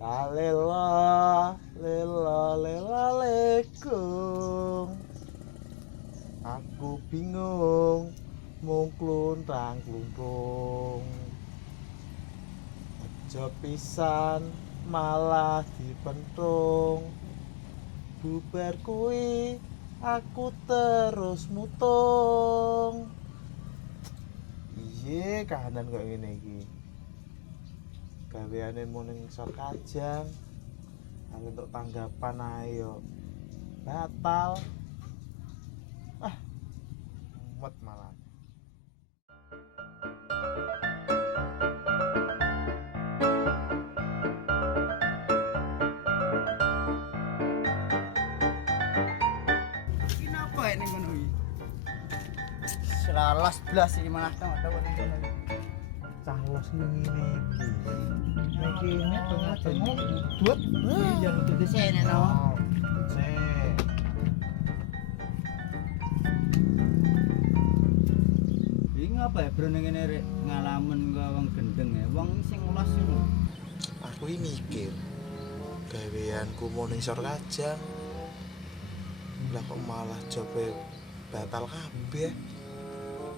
Lalela, lela, lela, lekung. Aku bingung, mung kluntang klumpung. Aja pisan malah dipentung. Bubar kuwi aku terus mutung. Iye kahanan kok ngene iki. Gaweane muning sor kajang. Aku untuk tanggapan ayo. Batal. Ah, mumet malah. Iki napa nek ngono iki? Seralas blas iki malah tau ada wong ngono. Calos ngene iki. Iki ini pengajen udut. Iya kudu sene no. Cek. Iki ngapa ya bro ning ngene rek ngalamun kok wong gendeng ya. Wong sing ulas iku. Aku iki mikir. Gaweanku muning sor kajang. Lah kok malah jobe batal kabeh.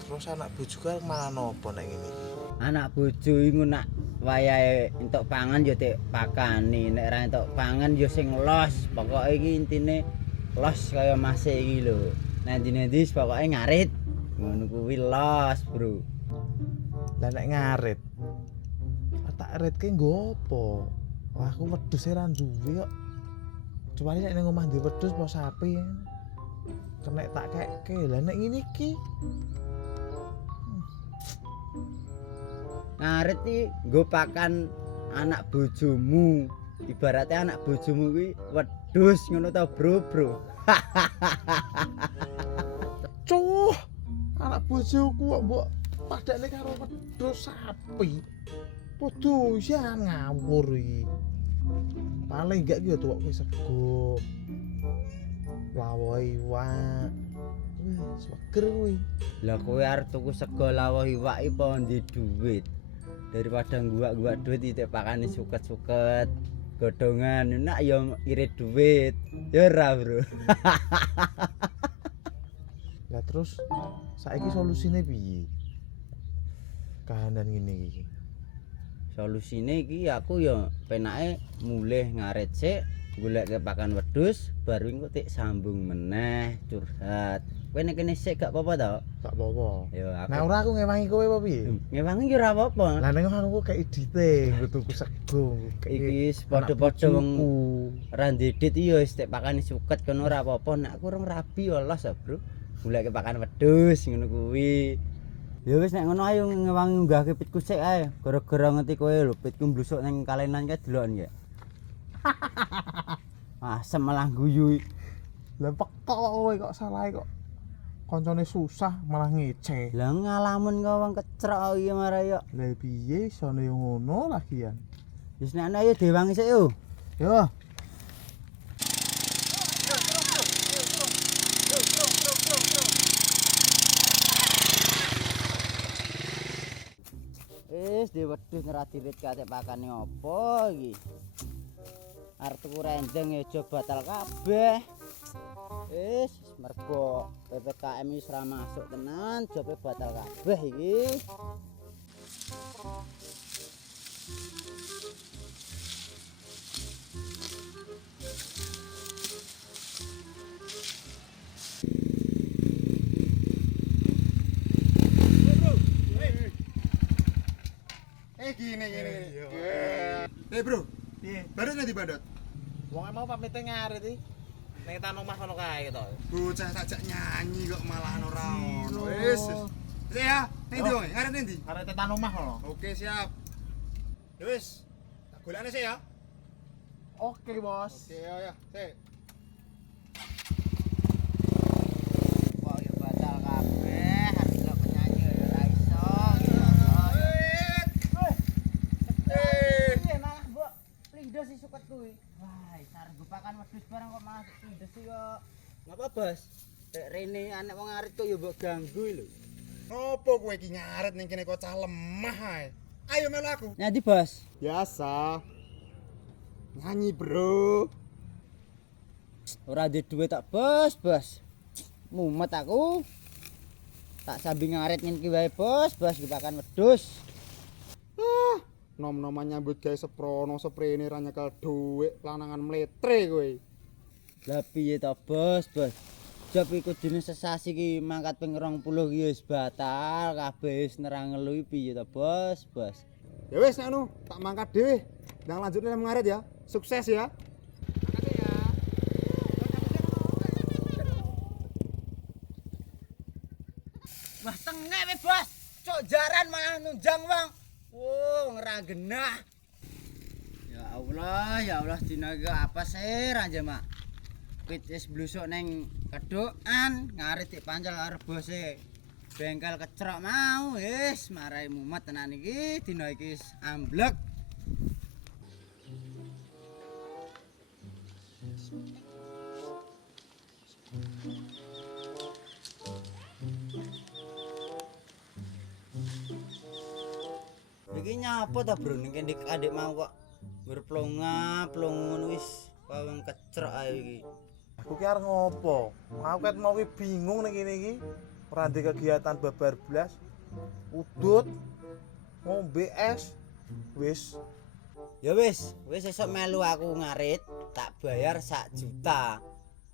Terus anak bojoku arep mangan opo nek ngene iki? Anak bojo iku nak wayahe entuk pangan ya tek pakani, nek ora entuk pangan ya sing los. Pokoke iki intine los kaya Mas iki lho. Nendi-nendi pokoke ngarit. Ngono kuwi los, Bro. Lah nek ngarit. Tak retke nggo apa? Wah, aku wedhus e ra duwe kok. Kecuali nek ning omah ndek wedhus apa sapi. Kena tak kekke. Lah nek ngene iki Ngarit iki nggo pakan anak bojomu. Ibaratnya anak bojomu kuwi wedhus ngono ta, Bro. cuh. Anak bojoku kok mbok padane karo wedhus sapi. Podo ya ngawur iki. Paling gak ki tuwek kuwi sego. Lawuh iwak. Wis seger kuwi. Lah kowe arep tuku sego lawuh iwak iki apa ndi duit? Daripada guak-guak duit iki pakane suket-suket. Godhongan nak ya irit duit. Ya ora, Bro. Lah terus saiki solusine piye? Kahanan ngene iki. Solusine iki aku ya penake mulih ngarit sik, golek pakan wedhus, baru engko tik sambung meneh curhat. Kowe nek kene sik gak apa-apa to? Gak apa-apa. Ya Nek aku ora aku ngewangi kowe apa piye? ngewangi ya ora apa-apa. Lah nek aku kaya edite, nggo tuku sego. Iki padha-padha wong ora ndedit iya wis tek pakane suket kono ora apa-apa. Nek aku urung rabi ya los ya, Bro. Golek pakan wedhus ngono kuwi. Ya wis nek ngono ayo ngewangi unggahke pitku sik ae. Gara-gara ngerti kowe lho pitku mblusuk ning kalenan kae deloken ya. Asem malah guyu. Lah pekok kowe kok salah kok. Koncone susah malah ngece. Lah ngalamun kok wong kecrok iki marah yo. Lah piye isone yo ngono lagian. Wis nek ana yo diwangi sik yo. Yo. Wis diwedhus ora dirit kate pakane apa iki. Arep tuku rendeng ya aja batal kabeh. Wis mergo PPKM wis ora masuk tenan, jobe batal kabeh iki. Gini. Bro. Piye? Badut nanti badut. Wong mau pamit ngarit iki. Ning tan omah kono kae to. Bocah takjak nyanyi kok malah ora ono. Wis. Wis ya. Nanti wong, ngaret nanti. Arek tan omah kono. Oke, siap. Ya wis. Tak golekane sih ya. Oke, Bos. Oke, ya. Sik. Kok yo batal kabeh, harus delok penyanyi yo ora iso. Piye malah mbok plindos si suket kuwi. Wah, sareng pakan wedhus barang kok malah plindos iki kok. Ngapa, Bos? Rek rene anek wong arit kok yo mbok ganggu lho. Opo kowe iki ngaret ning kene kok cah lemah ae. Ayo melu aku. Nanti, Bos. Biasa. Nyanyi, Bro. Ora duwe duit tak bos, bos. Mumet aku. Tak sambil ngarit ngene wae bos, bos dipakan wedhus. Nom-noman nyambut gawe seprono sprene ra nyekel dhuwit lanangan mletre kowe. Lah piye to bos, bos? Job iku dene sesasi ki mangkat ping 20 ki wis batal, kabeh wis nerang ngelu piye to bos, bos? Ya wis nek ngono, tak mangkat dhewe. Ndang lanjutne nang ngarit ya. Sukses ya. Wah tengah we bos, cok jaran malah nunjang wong. Wong ora genah. Ya Allah dina iki apa sih Ranjama? Pit wis blusuk ning kedokan, ngarit dik pancal karo bose. Bengkel kecrok mau wis marai mumet tenan iki, dina iki wis amblek. Iki nyapa ta bro ning kene adik mau kok berplonga-plongon wis pawang kecrok ae iki. Aku ki arep ngopo? Aku ket mau ki bingung ning kene iki. Ora ndek kegiatan babar blas. Udut ngombe es. Wis Ya wis esuk melu aku ngarit, tak bayar 1 juta.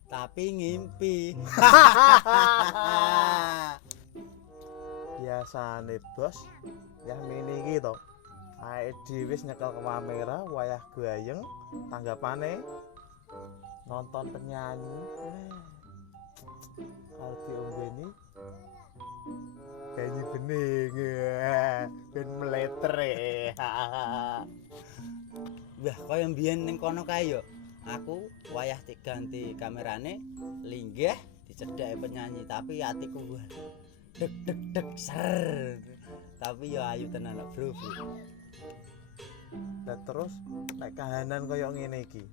Tapi ngimpi. biasane bos. Ya mini iki to. Ae dhewe wis nyekel kamera wayah gayeng tanggapane nonton penyanyi. Kalau diombeni kayaknya bening ben meletre. Wah, kaya mbiyen ning kono kae yo. Aku wayah diganti kamerane linggih dicedhake penyanyi tapi atiku wah deg deg deg ser. Tapi yo ayu tenan bro. Lah terus nek kahanan kaya ngene iki.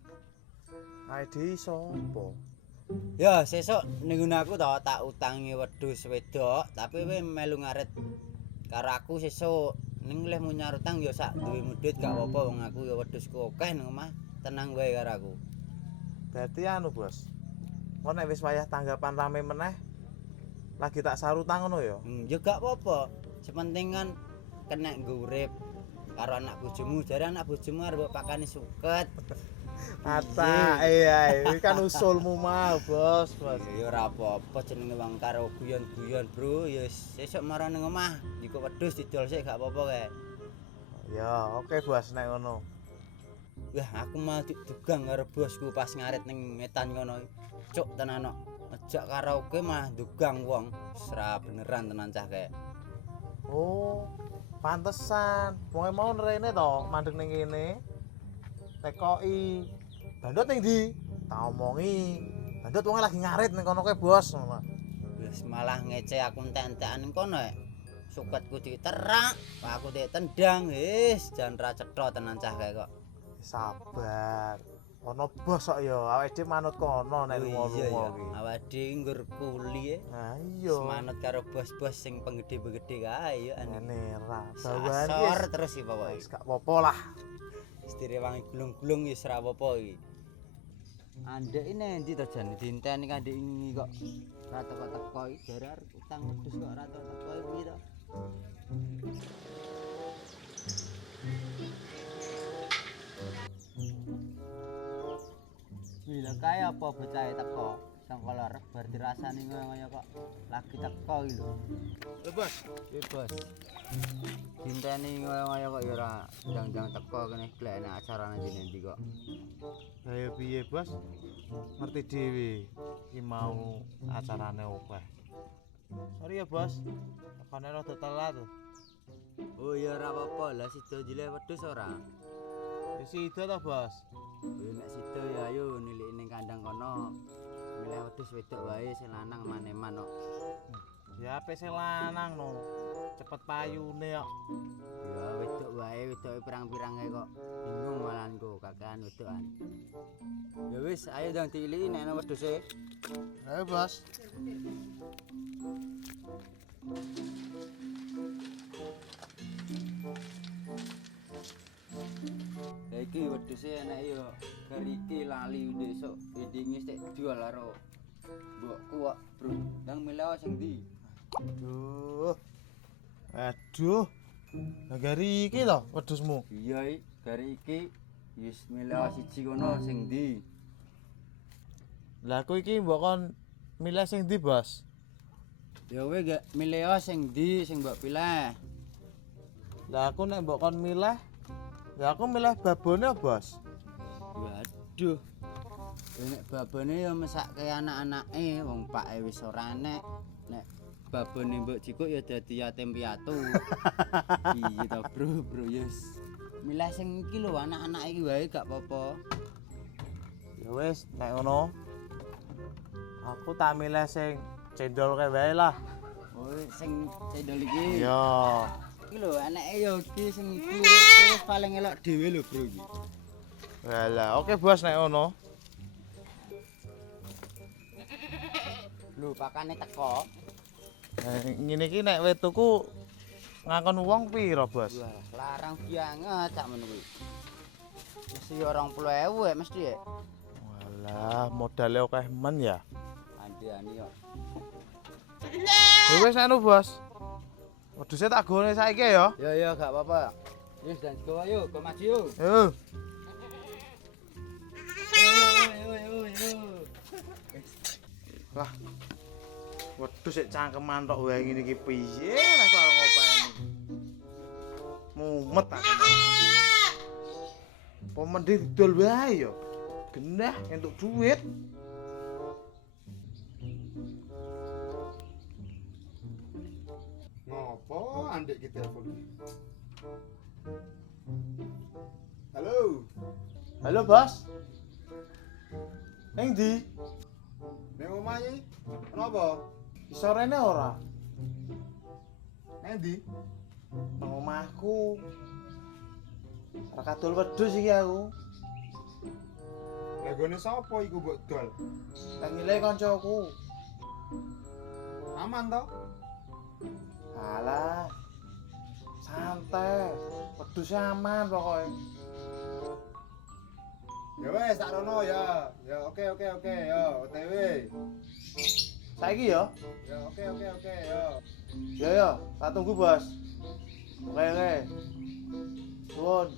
Ae dhewe sapa? Ya sesuk ning aku to tak utangi wedhus wedok tapi kowe melu ngaret karo aku sesuk ning leh munyar utang ya sak duwe duit gak apa-apa wong aku ya wedhusku akeh nang omah tenang wae karo aku. Berarti anu bos. Kok nek wis wayah tanggapan rame meneh lagi tak sarutang ngono ya. Ya gak apa-apa. Sepenting kan kena nggo urip karo anak bojomu, jare anak bojomu arep pakane suket. Ata iya iki kan usulmu mau bos. Ya ora apa-apa jenenge wong karo guyon-guyon, Bro. Ya sesuk marang ning omah, jiko wedhus didol sik gak apa-apa kae. Ya, oke bos nek ngono. Wah, aku mau didugang karo bosku pas ngarit ning ngetan ngono. Cuk tenan kok. Ngejak karaoke mah dugang wong. Ora beneran tenan cah kae. Oh, pantesan. Wong mau rene to mandeg ning kene. Tekoki. Bandot ning ndi? Tak omongi. Bandot wong lagi ngarit ning kono kae bos. Wis malah ngece aku entek-entekan ning kono ya. Suketku diterak, aku ditendang, wis jan ra cetha tenan cah kae kok. Sabar. Ono bos kok ya, awake dhewe manut kono nek ngono Iya ya, iki. awake dhewe nggur kuli e. Nah, iya. Semanut karo bos-bos sing penggede-penggede kae ya ane. Ngene ra. Bawan Sasor terus iki pokoke. wis gak apa-apa lah. Istire wangi gulung-gulung wis ora apa-apa iki. Andek ini endi to jan dinteni kandek ini kok ora teko-teko iki jare arep utang wedhus kok ora teko-teko iki to. Bila kaya apa bocah teko sang kolor bar dirasani ngoyo kok lagi teko iki lho. Lho bos, Bos. Dinteni ngoyo-ngoyo kok ya ora jang-jang teko kene glek nek acarane ndi kok. ya piye bos? Ngerti dhewe iki mau acarane akeh. Sorry ya bos, tekane rada telat. Oh ya ora apa-apa lah sida jile wedhus ora. Wis sida to bos. Ya nek sida ya ayo nilik ning kandang kono. Milih wedhus wedok wae sing lanang maneman kok. Ya apik sing lanang no. Cepet payune kok. Ya wedok wae wedoke pirang-pirang ae kok. Bingung malah engko kakean wedokan. Ya wis ayo ndang diiliki nek ana wedhuse. Ayo bos. Ya iki wedhuse enek yo gariki lali besok wedinge sik jual karo mbokku kok, Bro. Nang milih sing ndi? Aduh. Lah gari iki to wedhusmu. Iya, gari iki wis milih siji kono sing ndi? Lah aku iki mbok kon milih sing ndi, Bos? Ya kowe gak milih sing ndi sing mbok pilih. Lah aku nek mbok kon milih, ya aku milih babone, Bos. Waduh. Nek babone ya mesake anak-anake, wong pake wis ora enek. Nek babone mbok Jikuk ya dadi yatim piatu. Iya to, Bro, yes. Milih sing iki lho, anak-anak iki wae gak apa-apa. Ya wis, nek ngono. Aku tak milih sing cendol kae wae lah. Oh, sing cendol iki. Yo. Iki lho, anake ya iki sing iki terus paling elok dhewe lho, Bro iki. Walah, oke Bos nek ngono. Lho, pakane teko. Ngene iki nek wis tuku ngakon wong piro, Bos? Wah, larang banget cak men kuwi. Mesti 20.000 mesti ya. Walah, modale akeh men ya. Andani kok. Ya wis nek Bos. Wedhuse tak gone saiki ya. Ya gak apa-apa. Wis dan go ayo, go maju yo. Yo. Yo. Wah. Wedhus sik cangkeman tok wae ngene iki piye nek karo ngopeni. Mumet aku. Apa mending didol wae ya. Genah entuk duit. Ngopo andek ki telepon? Halo. Halo, Bos. Ning ndi? Ning omah iki. Kenapa? Sorene ora? Ning ndi? Nang omahku. Ora kadol wedhus iki aku. Lah gone sapa iku mbok dol? Tak ngile kancaku. Aman to? Alah. Santai. Wedhus aman pokoke. Ya wes tak rono ya. Ya oke ya OTW. Saiki ya? Ya oke ya. Ya, tak tunggu, Bos. Oke. Suwun.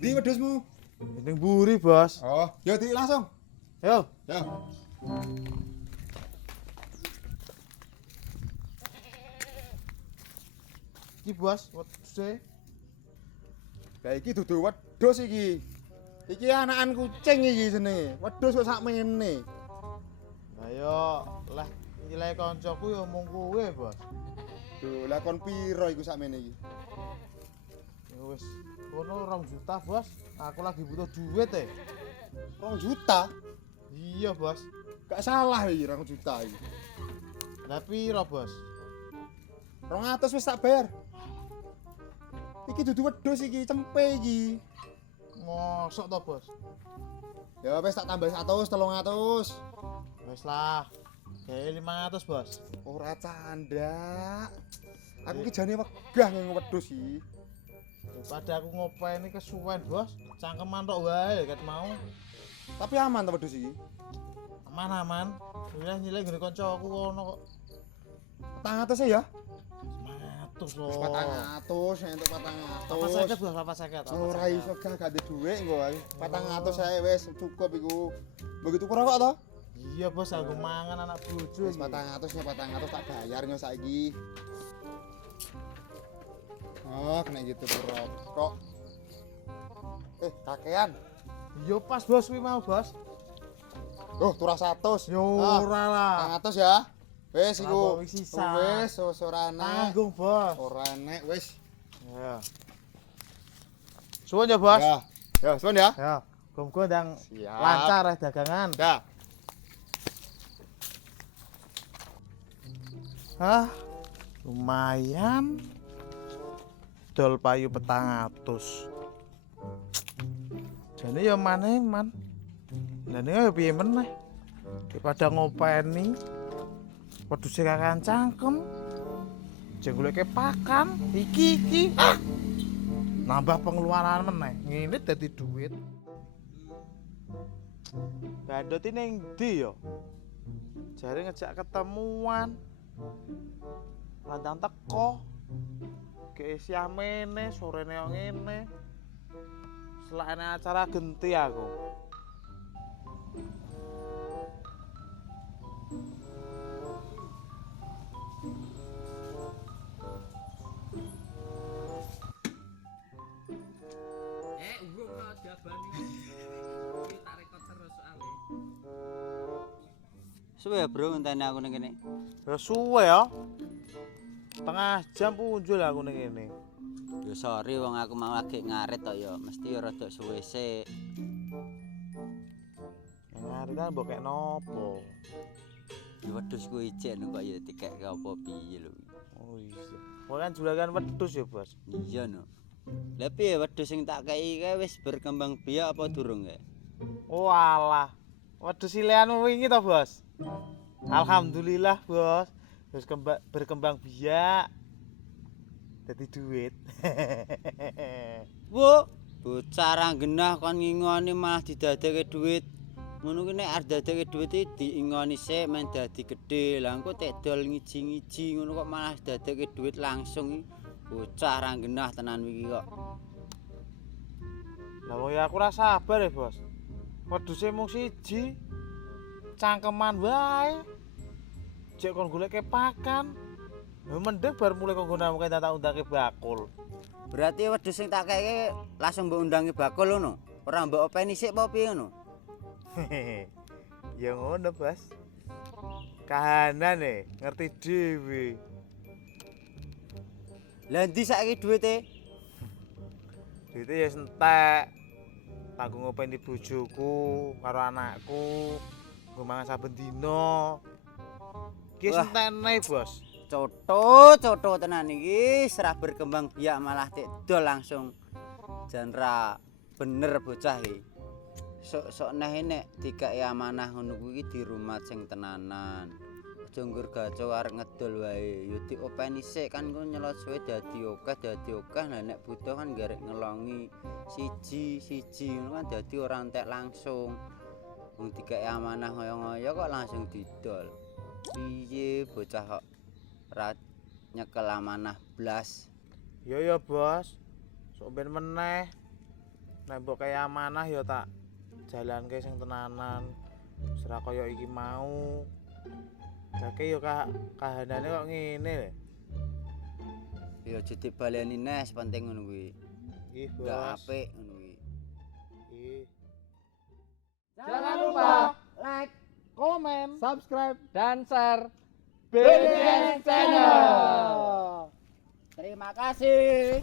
Di wedhusmu. Ning buri, Bos. Oh, ya di langsung. Yo. Ya. Iki, Bos, wedhuse. Lah iki dudu wedhus iki. Iki anakan kucing iki jenenge. Wedhus kok sakmene. Lah yo, lah nilai kancaku yo mung kowe, Bos. Duh, lah kon piro iku sakmene iki? Ya wis, kono 2 juta, Bos. Aku lagi butuh duit 2 juta. Iya, Bos. Gak salah iki 2 juta iki. Lah piro, Bos? 200 wis tak bayar. Iki dudu wedhus iki, cempe iki. Mosok to, Bos? Ya wis tak tambah 100, 300. Wis lah. Kayak 500, Bos. Ora canda. Aku ki jane wegah ngene wedhus iki. Daripada aku ngopeni kesuwen, Bos. Cangkeman tok wae ket mau. Tapi aman to wedhus iki. Aman-aman. Nyilih ngene kancaku kono kok. 400 ya? 100 loh. 400, entuk 400. Apa sakit, Bos? Apa sakit? Ora iso gak ada duit engko ae. 400 ae wis cukup iku. Begitu kurang kok to? Iya, Bos, aku mangan anak bojo. Wis 400 nya 400 tak bayar nyo saiki. Oh, kena gitu rokok. Kakean. Yo pas, Bos, kuwi mau, Bos. Oh, turah 100. Yo ora lah. 400 ya. Wis iku. Wis sisa. Wis ora enek. Tanggung, Bos. Ora enek wis. Ya. Suwun ya, Bos. Ya. Ya, suwun ya. Ya, gom-gom ndang Siap. lancar dagangan. Ya. Hah, lumayan. Dol payu 400. Jane ya maneh man. Lah ning ya piye meneh? Daripada ngopeni wedhuse kakan cangkem. Jeng goleke pakan iki. Nambah pengeluaran meneh. Ngene dadi duit. Bandot ini ning ndi ya? Jare ngejak ketemuan. Landang teko. Keisi amene sorene yo ngene. Selakane acara genti aku. Urung kok jabani. Iki tak rekod terus soalé. Suwe ya bro ngenteni aku ning kene. Ya suwe ya. Tengah jam punjul aku ning kene. Ya sorry wong aku mau lagi ngarit to ya, mesti ya rada suwe sik. Ngarit kan mbok kek nopo? Ya wedhus ku ijek kok ya dikek apa piye lho. Oh iya. Kok kan juragan wedhus ya, Bos? Iya no. Lah piye wedhus sing tak kei kae wis berkembang biak apa durung kae? Oh alah. Wedhus sileanmu wingi to, Bos? Alhamdulillah, Bos. Wis berkembang biak. Dadi duit. Wo, bocah ra genah kon ngingoni malah didadekake dhuwit. Ngono ki nek arep dadekake dhuwit iki diingoni sik men dadi gedhe. Lah engko tek dol ngiji-ngiji ngono kok malah didadekake dhuwit langsung iki. Bocah ra genah tenan iki kok. Lah wong ya aku ora sabar ya, Bos. Wedhuse mung siji. Cangkeman wae. Jek kon goleke pakan. Ya mending bar mulai kon nggonane tak undake bakul. Berarti wedhus sing tak kei langsung mbok undangi bakul ngono. Ora mbok openi sik apa piye ngono? Ya ngono, Bos. Kahanan ngerti dhewe. Lah ndi saiki dhuwite? Duite ya entek. Kanggo ngopeni bojoku karo anakku. Nggo mangan saben dina. Ki entene, Bos. Coto tenan iki serah berkembang biak malah dol langsung jan ra bener bocah iki. Sok neh nek dikeki amanah ngono kuwi di rumah sing tenanan. Aja nggur gaco arek ngedol wae. Yo diopeni sik kan ku nyelot suwe dadi akeh nah nek butuh kan garek ngelongi siji ngono kan dadi ora entek langsung. Wong dikeki amanah ngoyo-ngoyo kok langsung didol. Piye bocah kok ora nyekel amanah blas. Ya Bos. Sok ben meneh. Nek mbok kaya amanah ya tak jalanke sing tenanan. Serah kaya iki mau. Dake ya kahanane kok ngene lho. Ya jadi baleni nes penting ngono kuwi. Nggih, Bos. Enggak apik ngono kuwi. Nggih. Jangan lupa like, comment, subscribe, dan share BDS Channel. Terima kasih.